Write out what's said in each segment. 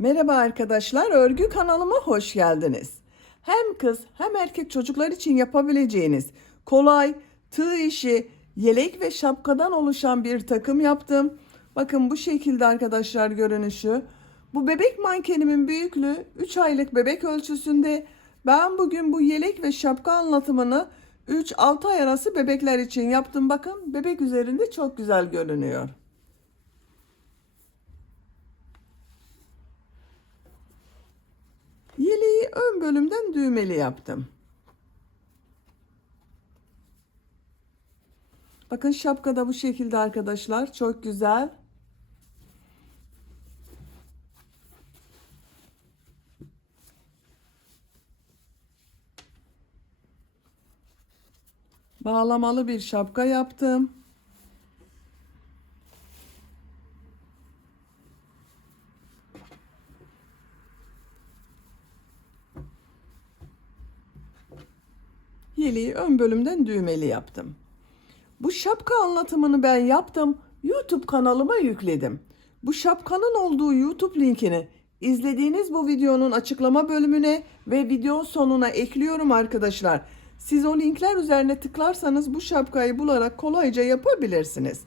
Merhaba arkadaşlar, örgü kanalıma hoş geldiniz. Hem kız hem erkek çocuklar için yapabileceğiniz kolay, tığ işi, yelek ve şapkadan oluşan bir takım yaptım. Bakın bu şekilde arkadaşlar görünüşü. Bu bebek mankenimin büyüklüğü 3 aylık bebek ölçüsünde. Ben bugün bu yelek ve şapka anlatımını 3-6 ay arası bebekler için yaptım. Bakın bebek üzerinde çok güzel görünüyor. Yeleği ön bölümden düğmeli yaptım. Bakın şapka da bu şekilde arkadaşlar. Çok güzel. Bağlamalı bir şapka yaptım. Yeleği ön bölümden düğmeli yaptım. Bu şapka anlatımını ben yaptım. YouTube kanalıma yükledim. Bu şapkanın olduğu YouTube linkini izlediğiniz bu videonun açıklama bölümüne ve video sonuna ekliyorum arkadaşlar. Siz o linkler üzerine tıklarsanız bu şapkayı bularak kolayca yapabilirsiniz.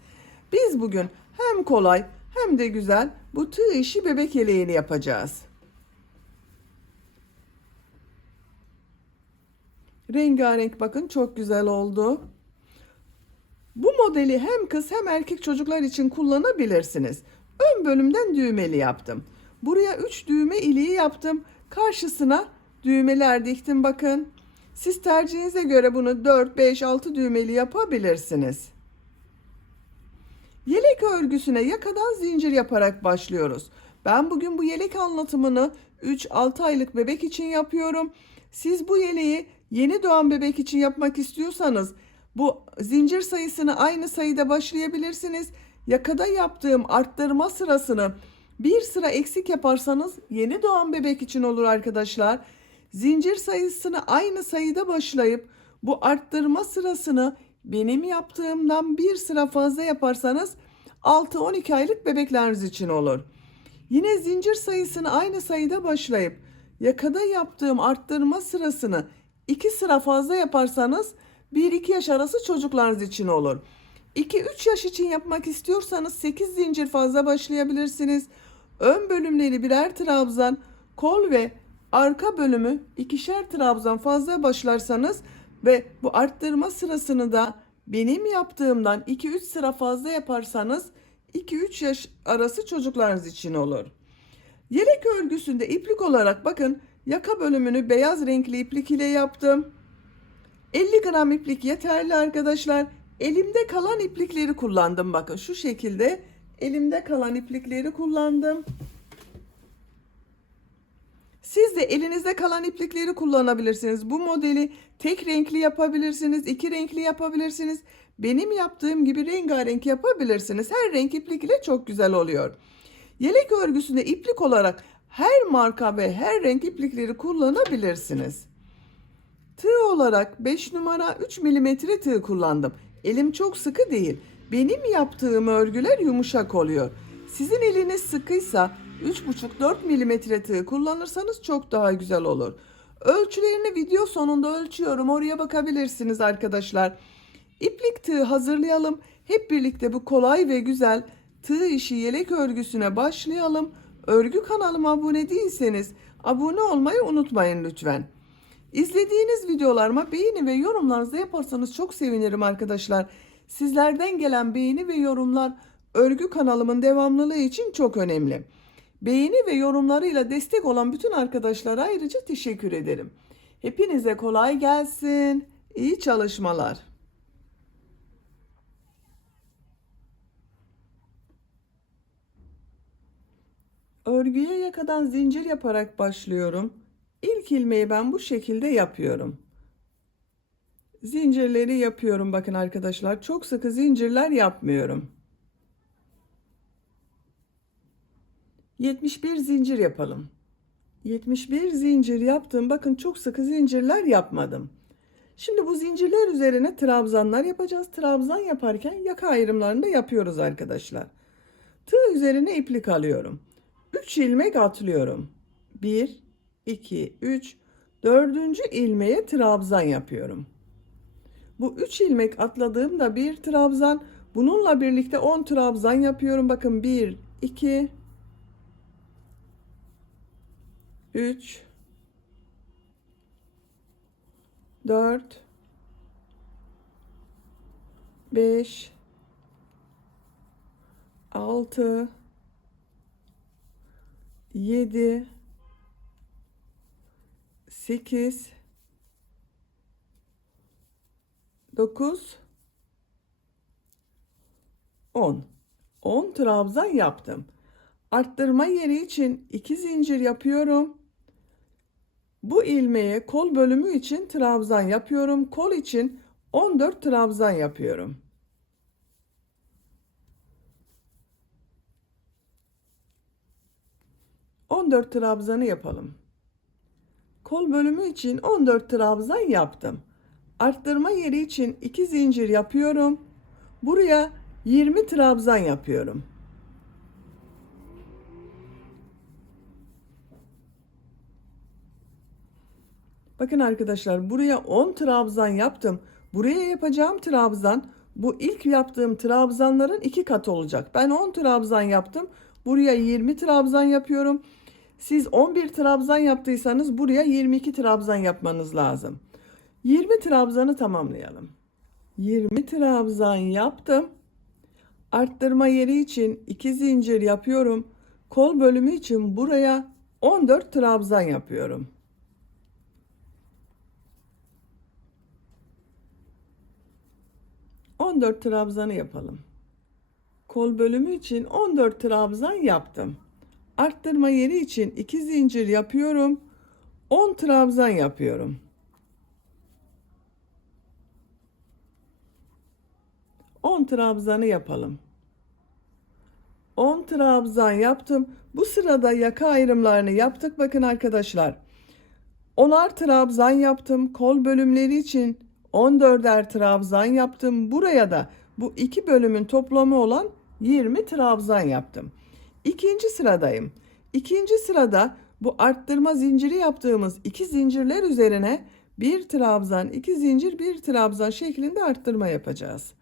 Biz bugün hem kolay hem de güzel bu tığ işi bebek yeleğini yapacağız. Rengarenk bakın çok güzel oldu. Bu modeli hem kız hem erkek çocuklar için kullanabilirsiniz. Ön bölümden düğmeli yaptım. Buraya 3 düğme iliği yaptım. Karşısına düğmeler diktim bakın. Siz tercihinize göre bunu 4, 5, 6 düğmeli yapabilirsiniz. Yelek örgüsüne yakadan zincir yaparak başlıyoruz. Ben bugün bu yelek anlatımını 3-6 aylık bebek için yapıyorum. Siz bu yeleği yeni doğan bebek için yapmak istiyorsanız bu zincir sayısını aynı sayıda başlayabilirsiniz. Yakada yaptığım arttırma sırasını bir sıra eksik yaparsanız yeni doğan bebek için olur arkadaşlar. Zincir sayısını aynı sayıda başlayıp bu arttırma sırasını benim yaptığımdan bir sıra fazla yaparsanız 6-12 aylık bebekleriniz için olur. Yine zincir sayısını aynı sayıda başlayıp yakada yaptığım arttırma sırasını 2 sıra fazla yaparsanız 1-2 yaş arası çocuklarınız için olur. 2-3 yaş için yapmak istiyorsanız 8 zincir fazla başlayabilirsiniz. Ön bölümleri birer trabzan, kol ve arka bölümü ikişer trabzan fazla başlarsanız ve bu arttırma sırasını da benim yaptığımdan 2-3 sıra fazla yaparsanız 2-3 yaş arası çocuklarınız için olur. Yelek örgüsünde iplik olarak bakın yaka bölümünü beyaz renkli iplik ile yaptım. 50 gram iplik yeterli arkadaşlar. Elimde kalan iplikleri kullandım. Bakın şu şekilde elimde kalan iplikleri kullandım. Siz de elinizde kalan iplikleri kullanabilirsiniz. Bu modeli tek renkli yapabilirsiniz, iki renkli yapabilirsiniz. Benim yaptığım gibi rengarenk yapabilirsiniz. Her renk iplik ile çok güzel oluyor. Yelek örgüsünde iplik olarak her marka ve her renk iplikleri kullanabilirsiniz. Tığ olarak 5 numara 3 milimetre tığ kullandım. Elim çok sıkı değil. Benim yaptığım örgüler yumuşak oluyor. Sizin eliniz sıkıysa 3,5-4 milimetre tığ kullanırsanız çok daha güzel olur. Ölçülerini video sonunda ölçüyorum. Oraya bakabilirsiniz arkadaşlar. İplik tığ hazırlayalım. Hep birlikte bu kolay ve güzel tığ işi yelek örgüsüne başlayalım. Örgü kanalıma abone değilseniz abone olmayı unutmayın lütfen. İzlediğiniz videolarıma beğeni ve yorumlarınızı yaparsanız çok sevinirim arkadaşlar. Sizlerden gelen beğeni ve yorumlar örgü kanalımın devamlılığı için çok önemli. Beğeni ve yorumlarıyla destek olan bütün arkadaşlara ayrıca teşekkür ederim. Hepinize kolay gelsin. İyi çalışmalar. Örgüye yakadan zincir yaparak başlıyorum. İlk ilmeği ben bu şekilde yapıyorum. Zincirleri yapıyorum bakın arkadaşlar. Çok sıkı zincirler yapmıyorum. 71 zincir yapalım. 71 zincir yaptım. Bakın çok sıkı zincirler yapmadım. Şimdi bu zincirler üzerine trabzanlar yapacağız. Trabzan yaparken yaka ayrımlarını da yapıyoruz arkadaşlar. Tığ üzerine iplik alıyorum. 3 ilmek atlıyorum. 1, 2, 3. Dördüncü ilmeğe trabzan yapıyorum. Bu 3 ilmek atladığımda bir trabzan, bununla birlikte 10 trabzan yapıyorum. Bakın 1, 2, 3, 4, 5, 6, 7, 8, 9, 10. 10 trabzan yaptım. Arttırma yeri için 2 zincir yapıyorum. Bu ilmeğe kol bölümü için trabzan yapıyorum. Kol için 14 trabzan yapıyorum. ...14 trabzanı yapalım. Kol bölümü için 14 trabzan yaptım. Arttırma yeri için 2 zincir yapıyorum. Buraya 20 trabzan yapıyorum. Bakın arkadaşlar, buraya 10 trabzan yaptım. Buraya yapacağım trabzan bu ilk yaptığım trabzanların 2 katı olacak. Ben 10 trabzan yaptım. Buraya 20 trabzan yapıyorum. Siz 11 trabzan yaptıysanız buraya 22 trabzan yapmanız lazım. 20 trabzanı tamamlayalım. 20 trabzan yaptım. Arttırma yeri için 2 zincir yapıyorum. Kol bölümü için buraya 14 trabzan yapıyorum. ...14 trabzanı yapalım. Kol bölümü için 14 trabzan yaptım. Arttırma yeri için 2 zincir yapıyorum. 10 trabzan yapıyorum. 10 trabzanı yapalım. 10 trabzan yaptım. Bu sırada yaka ayrımlarını yaptık. Bakın arkadaşlar. 10'ar trabzan yaptım. Kol bölümleri için 14'er trabzan yaptım. Buraya da bu iki bölümün toplamı olan 20 trabzan yaptım. İkinci sıradayım. İkinci sırada bu arttırma zinciri yaptığımız iki zincirler üzerine bir trabzan, iki zincir, bir trabzan şeklinde arttırma yapacağız.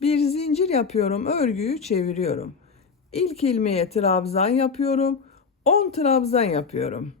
Bir zincir yapıyorum, örgüyü çeviriyorum. İlk ilmeğe trabzan yapıyorum. 10 trabzan yapıyorum.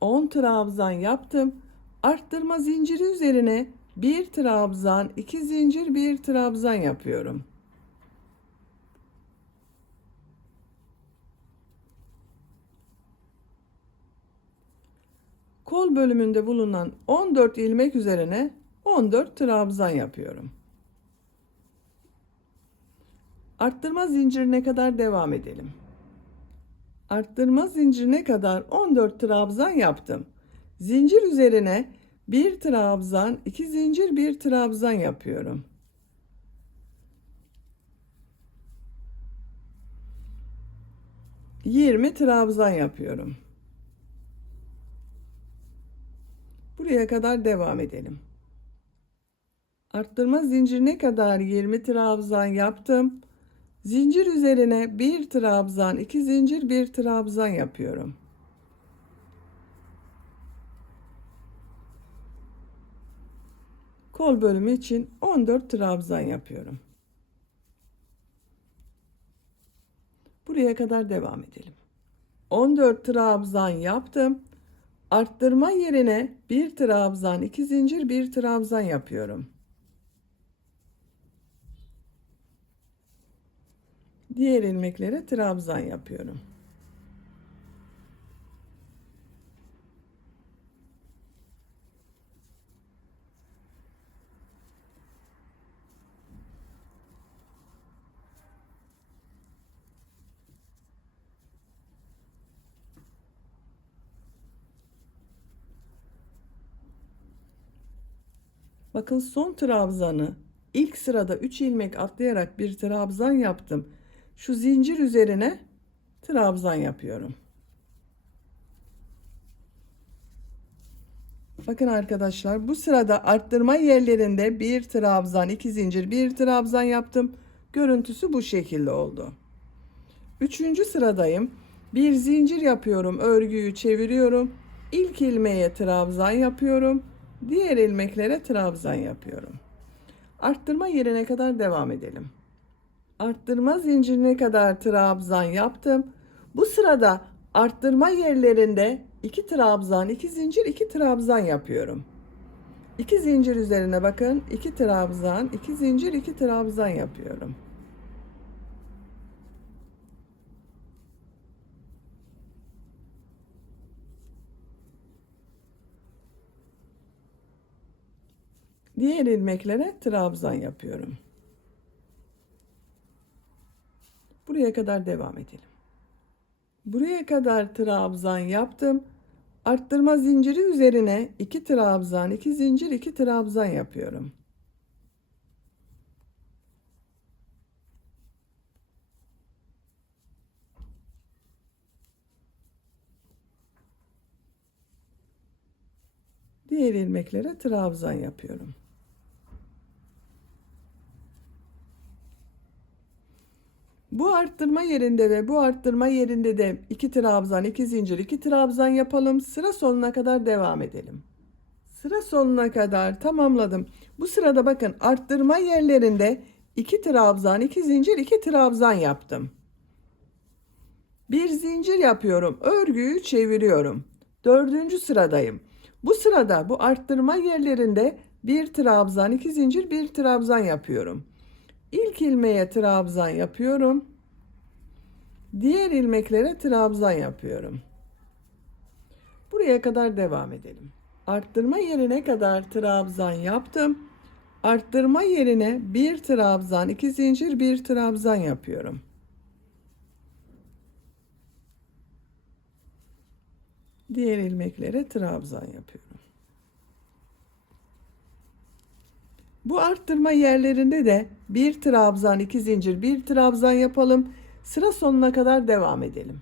On trabzan yaptım. Arttırma zinciri üzerine bir trabzan, iki zincir, bir trabzan yapıyorum. Kol bölümünde bulunan 14 ilmek üzerine 14 trabzan yapıyorum. Arttırma zincirine kadar devam edelim. Arttırma zincirine kadar 14 trabzan yaptım. Zincir üzerine bir trabzan, iki zincir, bir trabzan yapıyorum. Yirmi trabzan yapıyorum. Buraya kadar devam edelim. Arttırma zincirine kadar 20 trabzan yaptım. Zincir üzerine bir trabzan, iki zincir, bir trabzan yapıyorum. Kol bölümü için 14 trabzan yapıyorum. Buraya kadar devam edelim. 14 trabzan yaptım. Arttırma yerine bir trabzan, iki zincir, bir trabzan yapıyorum. Diğer ilmeklere trabzan yapıyorum. Bakın son trabzanı ilk sırada 3 ilmek atlayarak bir trabzan yaptım. Şu zincir üzerine trabzan yapıyorum. Bakın arkadaşlar, bu sırada arttırma yerlerinde bir trabzan, iki zincir, bir trabzan yaptım. Görüntüsü bu şekilde oldu. Üçüncü sıradayım. Bir zincir yapıyorum, örgüyü çeviriyorum. İlk ilmeğe trabzan yapıyorum. Diğer ilmeklere trabzan yapıyorum. Arttırma yerine kadar devam edelim. Arttırma zincirine kadar trabzan yaptım. Bu sırada arttırma yerlerinde 2 trabzan, 2 zincir, 2 trabzan yapıyorum. 2 zincir üzerine bakın, 2 trabzan, 2 zincir, 2 trabzan yapıyorum. Diğer ilmeklere trabzan yapıyorum. Buraya kadar devam edelim. Buraya kadar trabzan yaptım. Arttırma zinciri üzerine 2 trabzan, 2 zincir, 2 trabzan yapıyorum. Diğer ilmeklere trabzan yapıyorum. Bu arttırma yerinde ve bu arttırma yerinde de 2 trabzan, 2 zincir, 2 trabzan yapalım. Sıra sonuna kadar devam edelim. Sıra sonuna kadar tamamladım. Bu sırada bakın arttırma yerlerinde 2 trabzan, 2 zincir, 2 trabzan yaptım. Bir zincir yapıyorum. Örgüyü çeviriyorum. Dördüncü sıradayım. Bu sırada bu arttırma yerlerinde bir trabzan, 2 zincir, bir trabzan yapıyorum. İlk ilmeğe trabzan yapıyorum. Diğer ilmeklere trabzan yapıyorum. Buraya kadar devam edelim. Arttırma yerine kadar trabzan yaptım. Arttırma yerine bir trabzan, 2 zincir, bir trabzan yapıyorum. Diğer ilmeklere trabzan yapıyorum. Bu arttırma yerlerinde de bir trabzan, 2 zincir, bir trabzan yapalım. Sıra sonuna kadar devam edelim.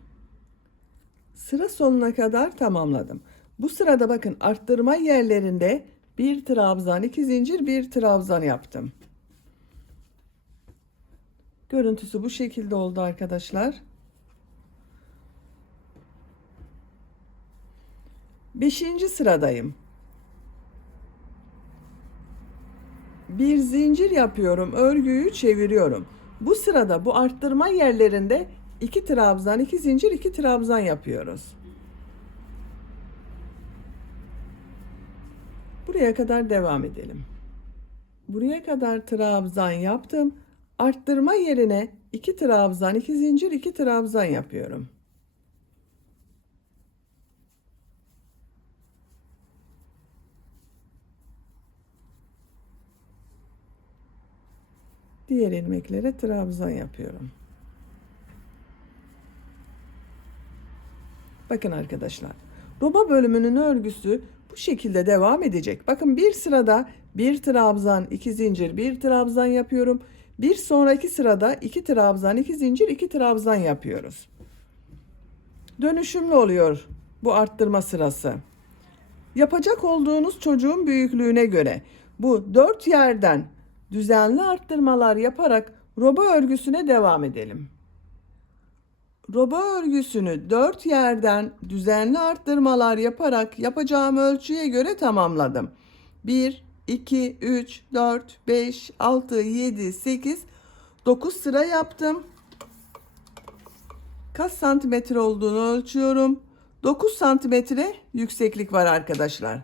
Sıra sonuna kadar tamamladım. Bu sırada bakın arttırma yerlerinde bir trabzan, 2 zincir, bir trabzan yaptım. Görüntüsü bu şekilde oldu arkadaşlar. 5. sıradayım. Bir zincir yapıyorum, örgüyü çeviriyorum. Bu sırada bu arttırma yerlerinde 2 trabzan, 2 zincir, 2 trabzan yapıyoruz. Buraya kadar devam edelim. Buraya kadar trabzan yaptım. Arttırma yerine 2 trabzan, 2 zincir, 2 trabzan yapıyorum. Diğer ilmeklere trabzan yapıyorum. Bakın arkadaşlar, roba bölümünün örgüsü bu şekilde devam edecek. Bakın bir sırada bir trabzan, 2 zincir, bir trabzan yapıyorum. Bir sonraki sırada 2 trabzan, 2 zincir, 2 trabzan yapıyoruz. Dönüşümlü oluyor bu arttırma sırası. Yapacak olduğunuz çocuğun büyüklüğüne göre bu 4 yerden düzenli arttırmalar yaparak roba örgüsüne devam edelim. Roba örgüsünü 4 yerden düzenli arttırmalar yaparak yapacağım ölçüye göre tamamladım. 1, 2, 3, 4, 5, 6, 7, 8, 9 sıra yaptım. Kaç santimetre olduğunu ölçüyorum. 9 santimetre yükseklik var arkadaşlar.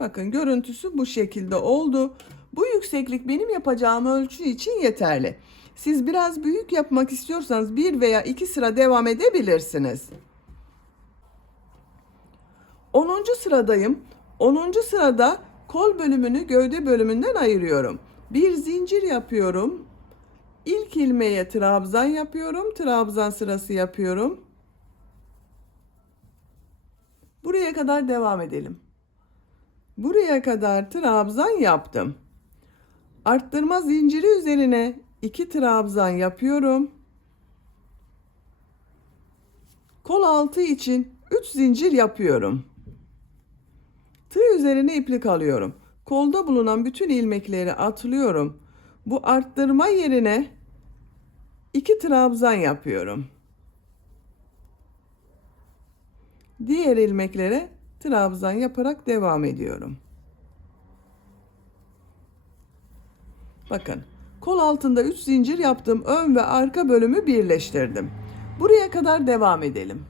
Bakın görüntüsü bu şekilde oldu. Bu yükseklik benim yapacağım ölçü için yeterli. Siz biraz büyük yapmak istiyorsanız 1 veya 2 sıra devam edebilirsiniz. 10. sıradayım. 10. sırada kol bölümünü gövde bölümünden ayırıyorum. Bir zincir yapıyorum. İlk ilmeğe trabzan yapıyorum. Trabzan sırası yapıyorum. Buraya kadar devam edelim. Buraya kadar trabzan yaptım. Arttırma zinciri üzerine 2 trabzan yapıyorum. Kol altı için 3 zincir yapıyorum. Tığ üzerine iplik alıyorum. Kolda bulunan bütün ilmekleri atlıyorum. Bu arttırma yerine 2 trabzan yapıyorum. Diğer ilmeklere trabzan yaparak devam ediyorum. Bakın, kol altında 3 zincir yaptım. Ön ve arka bölümü birleştirdim. Buraya kadar devam edelim.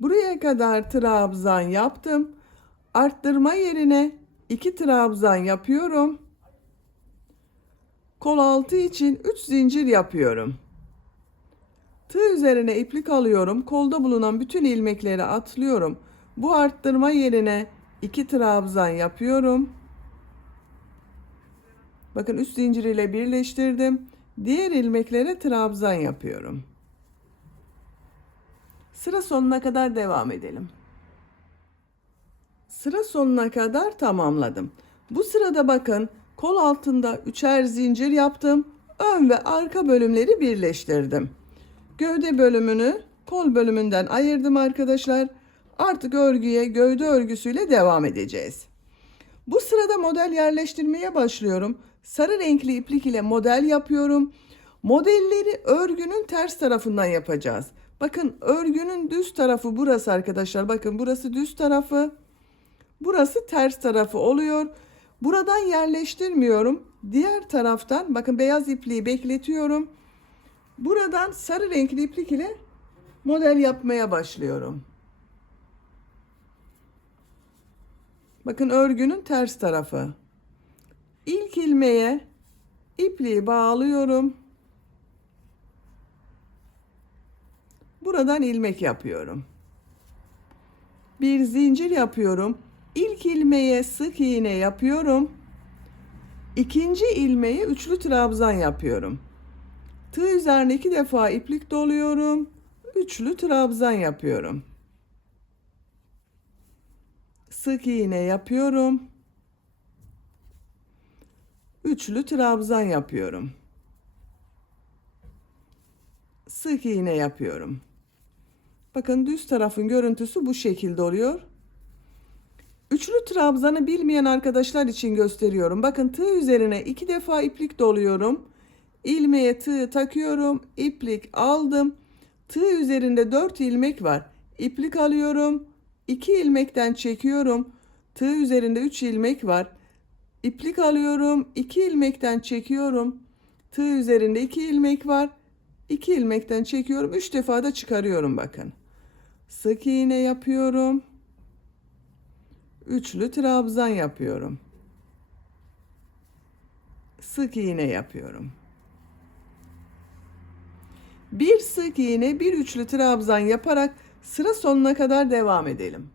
Buraya kadar trabzan yaptım. Arttırma yerine 2 trabzan yapıyorum. Kol altı için 3 zincir yapıyorum. Tığ üzerine iplik alıyorum. Kolda bulunan bütün ilmekleri atlıyorum. Bu arttırma yerine 2 trabzan yapıyorum. Bakın, 3 zincir ile birleştirdim. Diğer ilmeklere trabzan yapıyorum. Sıra sonuna kadar devam edelim. Sıra sonuna kadar tamamladım. Bu sırada bakın, kol altında 3'er zincir yaptım. Ön ve arka bölümleri birleştirdim. Gövde bölümünü kol bölümünden ayırdım arkadaşlar. Artık örgüye gövde örgüsüyle devam edeceğiz. Bu sırada model yerleştirmeye başlıyorum. Sarı renkli iplik ile model yapıyorum. Modelleri örgünün ters tarafından yapacağız. Bakın, örgünün düz tarafı burası arkadaşlar. Bakın, burası düz tarafı. Burası ters tarafı oluyor. Buradan yerleştirmiyorum. Diğer taraftan bakın, beyaz ipliği bekletiyorum. Buradan sarı renkli iplik ile model yapmaya başlıyorum. Bakın, örgünün ters tarafı. İlk ilmeğe ipliği bağlıyorum. Buradan ilmek yapıyorum. Bir zincir yapıyorum. İlk ilmeğe sık iğne yapıyorum. İkinci ilmeğe üçlü trabzan yapıyorum. Tığ üzerine 2 defa iplik doluyorum. Üçlü trabzan yapıyorum. Sık iğne yapıyorum. Üçlü trabzan yapıyorum. Sık iğne yapıyorum. Bakın, düz tarafın görüntüsü bu şekilde oluyor. Üçlü trabzanı bilmeyen arkadaşlar için gösteriyorum. Bakın, tığ üzerine 2 defa iplik doluyorum. İlmeğe tığ takıyorum. İplik aldım. Tığ üzerinde 4 ilmek var. İplik alıyorum. 2 ilmekten çekiyorum. Tığ üzerinde 3 ilmek var. İplik alıyorum. 2 ilmekten çekiyorum. Tığ üzerinde 2 ilmek var. 2 ilmekten çekiyorum. 3 defa da çıkarıyorum bakın. Sık iğne yapıyorum. Üçlü trabzan yapıyorum. Sık iğne yapıyorum. Bir sık iğne, bir üçlü trabzan yaparak sıra sonuna kadar devam edelim.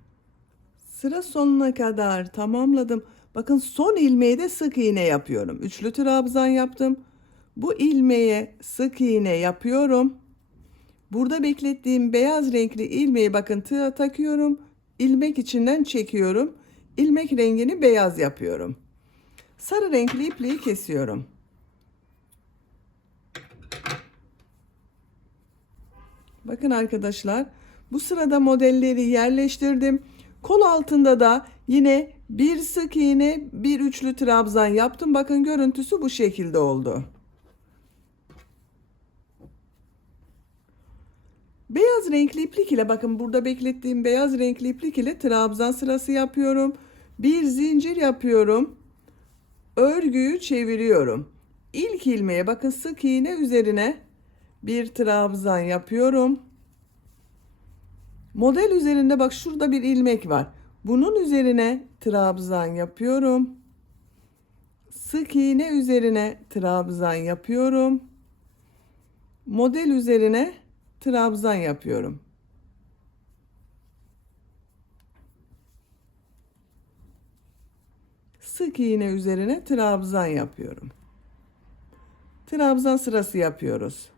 Sıra sonuna kadar tamamladım. Bakın, son ilmeğe de sık iğne yapıyorum. Üçlü trabzan yaptım. Bu ilmeğe sık iğne yapıyorum. Burada beklettiğim beyaz renkli ilmeği bakın, tığa takıyorum. İlmek içinden çekiyorum. İlmek rengini beyaz yapıyorum. Sarı renkli ipliği kesiyorum. Bakın arkadaşlar, bu sırada modelleri yerleştirdim. Kol altında da yine bir sık iğne, bir üçlü trabzan yaptım. Bakın, görüntüsü bu şekilde oldu. Beyaz renkli iplik ile, bakın, burada beklettiğim beyaz renkli iplik ile trabzan sırası yapıyorum. Bir zincir yapıyorum. Örgüyü çeviriyorum. İlk ilmeğe bakın, sık iğne üzerine bir trabzan yapıyorum. Model üzerinde bak, şurada bir ilmek var. Bunun üzerine trabzan yapıyorum. Sık iğne üzerine trabzan yapıyorum. Model üzerine trabzan yapıyorum. Sık iğne üzerine trabzan yapıyorum. Trabzan sırası yapıyoruz.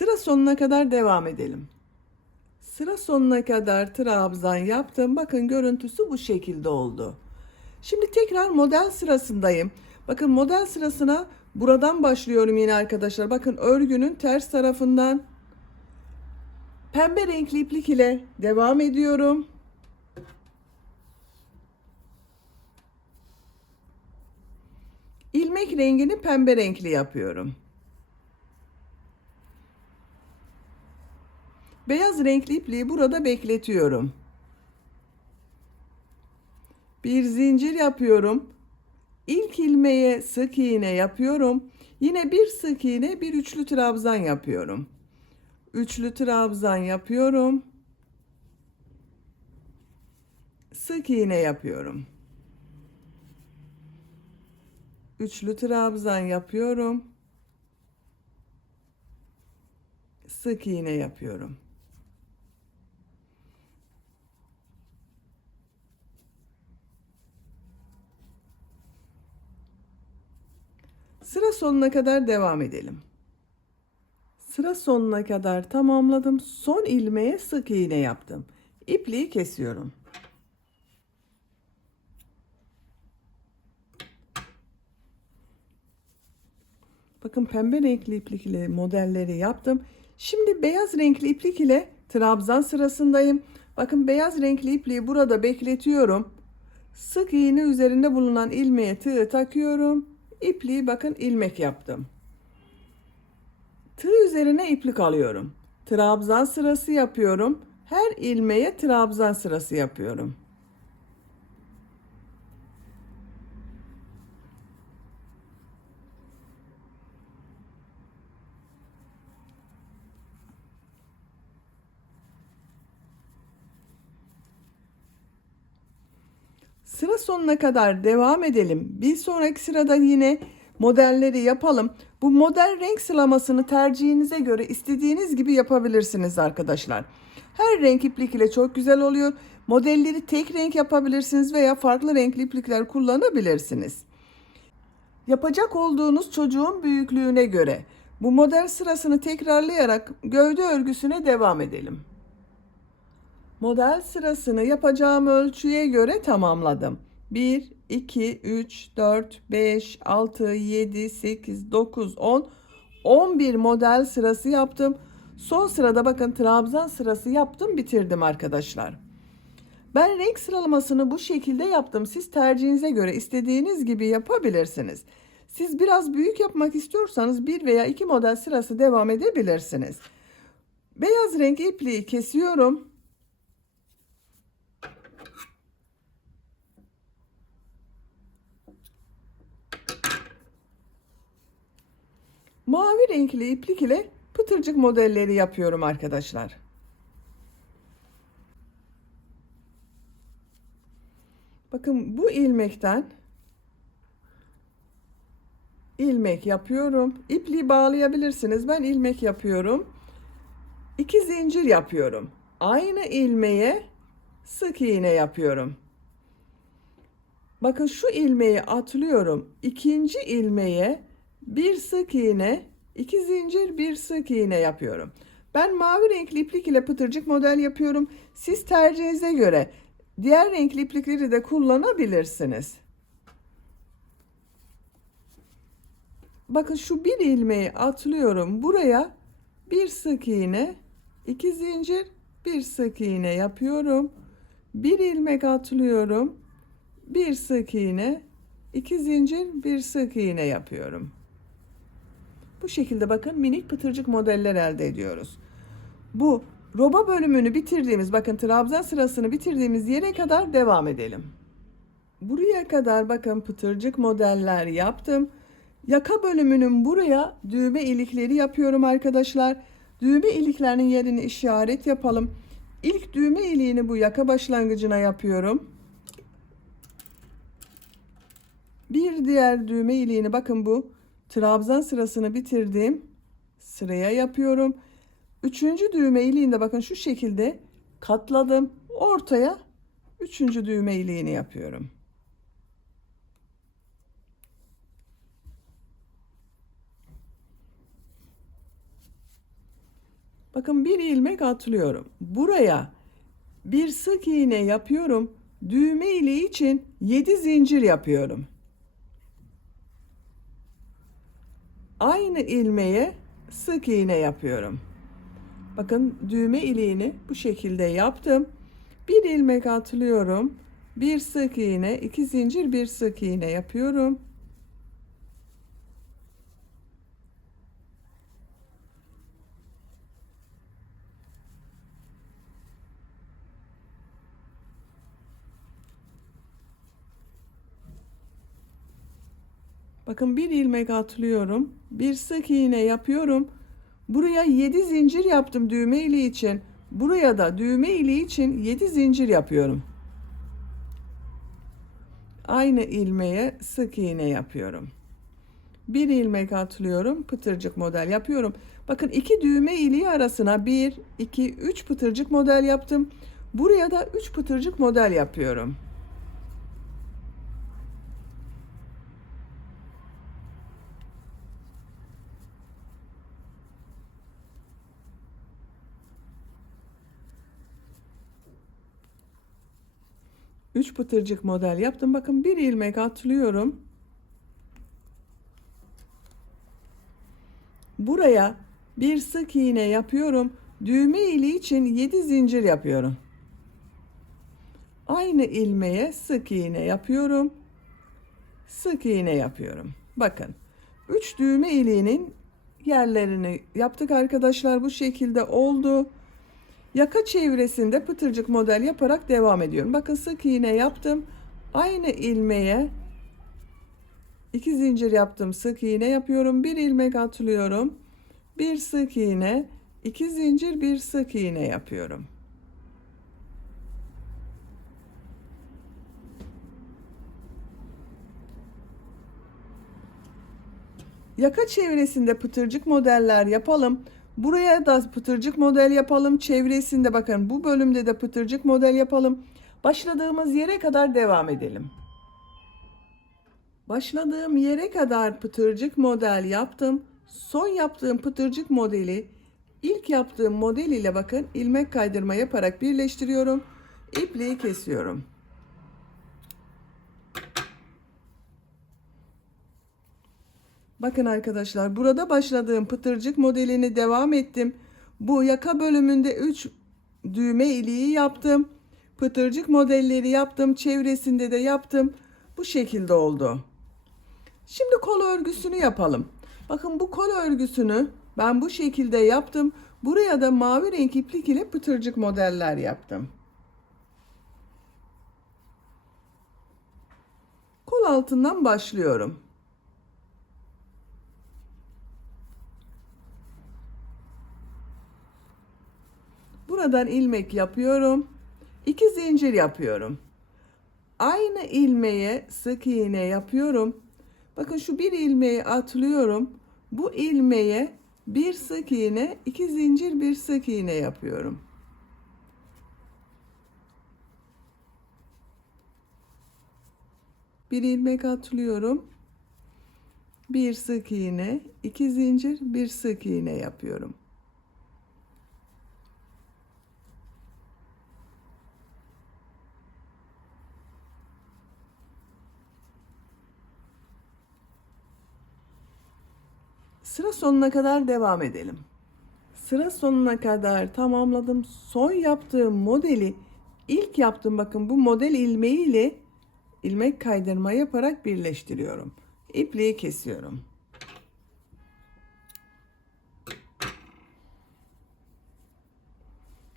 Sıra sonuna kadar devam edelim. Sıra sonuna kadar trabzan yaptım. Bakın görüntüsü bu şekilde oldu. Şimdi tekrar model sırasındayım. Bakın model sırasına buradan başlıyorum yine arkadaşlar. Bakın örgünün ters tarafından pembe renkli iplik ile devam ediyorum. İlmek rengini pembe renkli yapıyorum. Beyaz renkli ipliği burada bekletiyorum. Bir zincir yapıyorum. İlk ilmeğe sık iğne yapıyorum. Yine bir sık iğne, bir üçlü trabzan yapıyorum. Üçlü trabzan yapıyorum. Sık iğne yapıyorum. Üçlü trabzan yapıyorum. Sık iğne yapıyorum. Sıra sonuna kadar devam edelim. Sıra sonuna kadar tamamladım. Son ilmeğe sık iğne yaptım. İpliği kesiyorum. Bakın pembe renkli iplik ile modelleri yaptım. Şimdi beyaz renkli iplik ile trabzan sırasındayım. Bakın beyaz renkli ipliği burada bekletiyorum. Sık iğne üzerinde bulunan ilmeğe tığ takıyorum. İpliği bakın ilmek yaptım. Tığ üzerine iplik alıyorum. Trabzan sırası yapıyorum. Her ilmeğe trabzan sırası yapıyorum. Sıra sonuna kadar devam edelim. Bir sonraki sırada yine modelleri yapalım. Bu model renk sıralamasını tercihinize göre istediğiniz gibi yapabilirsiniz arkadaşlar. Her renk iplik ile çok güzel oluyor. Modelleri tek renk yapabilirsiniz veya farklı renkli iplikler kullanabilirsiniz. Yapacak olduğunuz çocuğun büyüklüğüne göre bu model sırasını tekrarlayarak gövde örgüsüne devam edelim. Model sırasını yapacağım ölçüye göre tamamladım. 1, 2, 3, 4, 5, 6, 7, 8, 9, 10, 11 model sırası yaptım. Son sırada bakın trabzan sırası yaptım, bitirdim arkadaşlar. Ben renk sıralamasını bu şekilde yaptım. Siz tercihinize göre istediğiniz gibi yapabilirsiniz. Siz biraz büyük yapmak istiyorsanız bir veya iki model sırası devam edebilirsiniz. Beyaz renk ipliği kesiyorum. Mavi renkli iplik ile pıtırcık modelleri yapıyorum arkadaşlar. Bakın bu ilmekten ilmek yapıyorum. İpliği bağlayabilirsiniz. Ben ilmek yapıyorum. 2 zincir yapıyorum. Aynı ilmeğe sık iğne yapıyorum. Bakın şu ilmeği atlıyorum. İkinci ilmeğe bir sık iğne, 2 zincir, bir sık iğne yapıyorum. Ben mavi renkli iplik ile pıtırcık model yapıyorum. Siz tercihinize göre diğer renkli iplikleri de kullanabilirsiniz. Bakın şu bir ilmeği atlıyorum. Buraya bir sık iğne, 2 zincir, bir sık iğne yapıyorum. Bir ilmek atlıyorum. Bir sık iğne, 2 zincir, bir sık iğne yapıyorum. Bu şekilde bakın minik pıtırcık modeller elde ediyoruz. Bu roba bölümünü bitirdiğimiz, bakın trabzan sırasını bitirdiğimiz yere kadar devam edelim. Buraya kadar bakın pıtırcık modeller yaptım. Yaka bölümünün buraya düğme ilikleri yapıyorum arkadaşlar. Düğme iliklerinin yerini işaret yapalım. İlk düğme iliğini bu yaka başlangıcına yapıyorum. Bir diğer düğme iliğini bakın bu trabzan sırasını bitirdiğim sıraya yapıyorum. Üçüncü düğme iliğinde bakın şu şekilde katladım. Ortaya üçüncü düğme iliğini yapıyorum. Bakın bir ilmek atlıyorum. Buraya bir sık iğne yapıyorum. Düğme iliği için 7 zincir yapıyorum. Aynı ilmeğe sık iğne yapıyorum. Bakın düğme iliğini bu şekilde yaptım. Bir ilmek atlıyorum. Bir sık iğne, 2 zincir, bir sık iğne yapıyorum. Bakın bir ilmek atlıyorum. Bir sık iğne yapıyorum. Buraya 7 zincir yaptım düğme iliği için. Buraya da düğme iliği için 7 zincir yapıyorum. Aynı ilmeğe sık iğne yapıyorum. Bir ilmek atlıyorum. Pıtırcık model yapıyorum. Bakın iki düğme iliği arasına 1, 2, 3 pıtırcık model yaptım. Buraya da 3 pıtırcık model yapıyorum. Üç pıtırcık model yaptım. Bakın bir ilmek atlıyorum. Buraya bir sık iğne yapıyorum. Düğme iliği için 7 zincir yapıyorum. Aynı ilmeğe sık iğne yapıyorum. Sık iğne yapıyorum. Bakın 3 düğme iliğinin yerlerini yaptık arkadaşlar. Bu şekilde oldu. Yaka çevresinde pıtırcık model yaparak devam ediyorum. Bakın sık iğne yaptım. Aynı ilmeğe 2 zincir yaptım. Sık iğne yapıyorum. Bir ilmek atlıyorum. Bir sık iğne, 2 zincir, bir sık iğne yapıyorum. Yaka çevresinde pıtırcık modeller yapalım. Buraya da pıtırcık model yapalım. Çevresinde bakın bu bölümde de pıtırcık model yapalım. Başladığımız yere kadar devam edelim. Başladığım yere kadar pıtırcık model yaptım. Son yaptığım pıtırcık modeli ilk yaptığım model ile bakın ilmek kaydırma yaparak birleştiriyorum. İpliği kesiyorum. Bakın arkadaşlar burada başladığım pıtırcık modelini devam ettim. Bu yaka bölümünde 3 düğme iliği yaptım. Pıtırcık modelleri yaptım. Çevresinde de yaptım. Bu şekilde oldu. Şimdi kol örgüsünü yapalım. Bakın bu kol örgüsünü ben bu şekilde yaptım. Buraya da mavi renk iplik ile pıtırcık modeller yaptım. Kol altından başlıyorum. Buradan ilmek yapıyorum. 2 zincir yapıyorum. Aynı ilmeğe sık iğne yapıyorum. Bakın şu bir ilmeği atlıyorum. Bu ilmeğe bir sık iğne, 2 zincir, bir sık iğne yapıyorum. Bir ilmek atlıyorum. Bir sık iğne, 2 zincir, bir sık iğne yapıyorum. Sıra sonuna kadar devam edelim. Sıra sonuna kadar tamamladım. Son yaptığım modeli ilk yaptım. Bakın bu model ilmeği ile ilmek kaydırma yaparak birleştiriyorum. İpliği kesiyorum.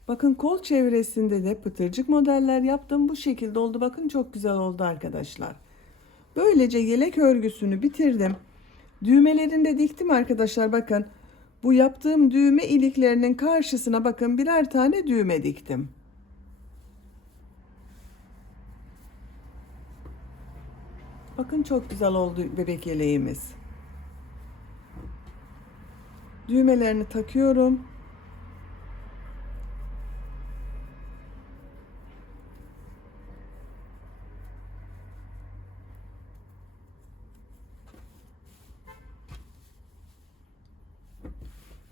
Bakın kol çevresinde de pıtırcık modeller yaptım. Bu şekilde oldu. Bakın çok güzel oldu arkadaşlar. Böylece yelek örgüsünü bitirdim. Düğmelerini de diktim arkadaşlar. Bakın bu yaptığım düğme iliklerinin karşısına bakın birer tane düğme diktim. Bakın çok güzel oldu bebek yeleğimiz. Düğmelerini takıyorum.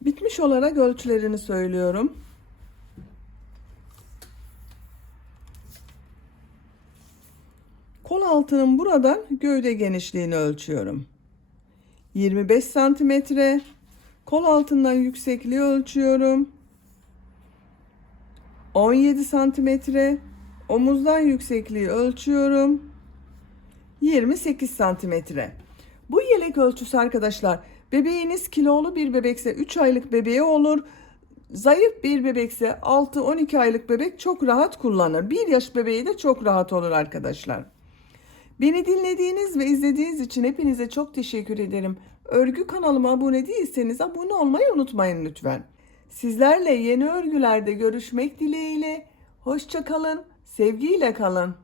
Bitmiş olarak ölçülerini söylüyorum. Kol altının buradan gövde genişliğini ölçüyorum. 25 santimetre. Kol altından yüksekliği ölçüyorum. 17 santimetre. Omuzdan yüksekliği ölçüyorum. 28 santimetre. Bu yelek ölçüsü arkadaşlar, bebeğiniz kilolu bir bebekse 3 aylık bebeğe olur. Zayıf bir bebekse 6-12 aylık bebek çok rahat kullanır. 1 yaş bebeği de çok rahat olur arkadaşlar. Beni dinlediğiniz ve izlediğiniz için hepinize çok teşekkür ederim. Örgü kanalıma abone değilseniz abone olmayı unutmayın lütfen. Sizlerle yeni örgülerde görüşmek dileğiyle. Hoşça kalın, sevgiyle kalın.